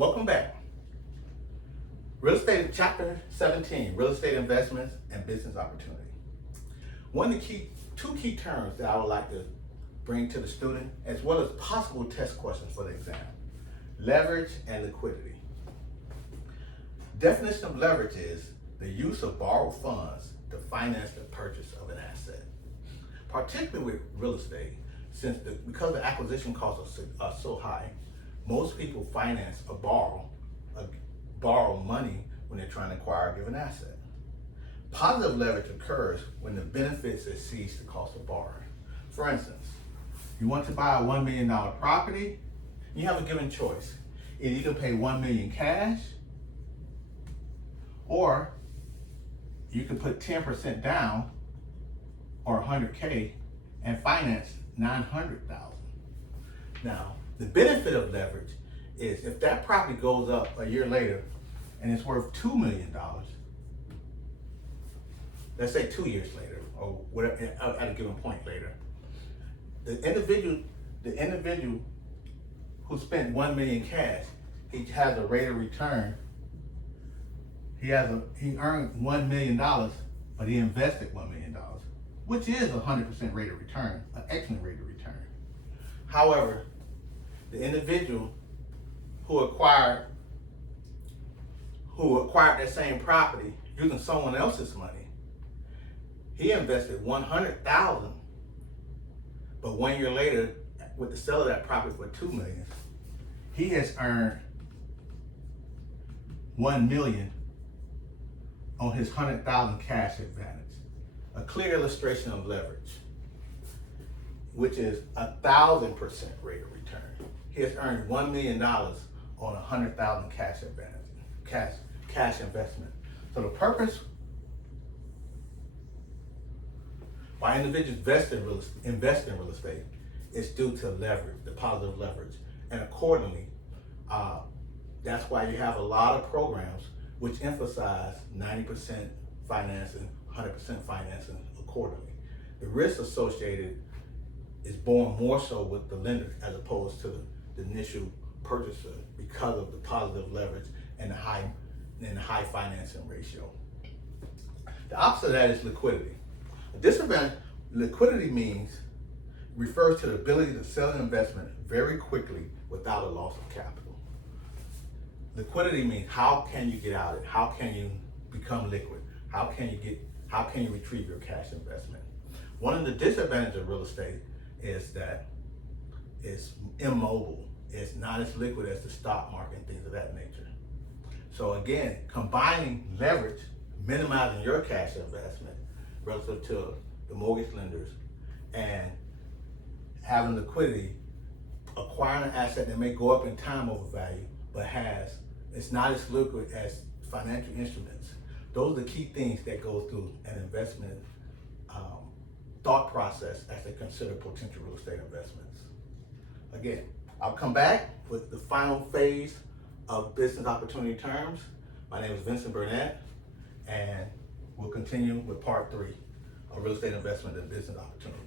Welcome back. Real estate, chapter 17, real estate investments and business opportunity. Two key terms that I would like to bring to the student, as well as possible test questions for the exam: leverage and liquidity. Definition of leverage is the use of borrowed funds to finance the purchase of an asset. Particularly with real estate, because the acquisition costs are so high, most people finance or borrow money when they're trying to acquire a given asset. Positive leverage occurs when the benefits exceeds the cost of borrowing. For instance, you want to buy a $1 million property, you have a given choice. Either you can pay $1 million cash, or you can put 10% down, or $100K, and finance $900,000. Now, the benefit of leverage is if that property goes up a year later and it's worth $2 million, let's say 2 years later, or whatever, at a given point later, the individual who spent $1 million cash, he has a rate of return. He earned $1 million, but he invested $1 million, which is a 100% rate of return, an excellent rate of return. However, the individual who acquired that same property using someone else's money, he invested $100,000, but 1 year later, with the sale of that property for $2 million, he has earned $1 million on his $100,000 cash advantage. A clear illustration of leverage, which is 1,000% rate of return. He has earned $1 million on $100,000 cash advantage, cash investment. So the purpose why individuals invest in real estate is due to leverage, the positive leverage, and accordingly, that's why you have a lot of programs which emphasize 90% financing, 100% financing accordingly. The risk associated is borne more so with the lender as opposed to the initial purchaser because of the positive leverage and the high financing ratio. The opposite of that is liquidity. A disadvantage, liquidity refers to the ability to sell an investment very quickly without a loss of capital. Liquidity means how can you get out of it? How can you become liquid? How can you retrieve your cash investment? One of the disadvantages of real estate is that it's immobile. It's not as liquid as the stock market and things of that nature. So again, combining leverage, minimizing your cash investment relative to the mortgage lenders, and having liquidity, acquiring an asset that may go up in time over value, but it's not as liquid as financial instruments. Those are the key things that go through an investment thought process as they consider potential real estate investments. Again, I'll come back with the final phase of business opportunity terms. My name is Vincent Burnett, and we'll continue with part 3 of real estate investment and business opportunity.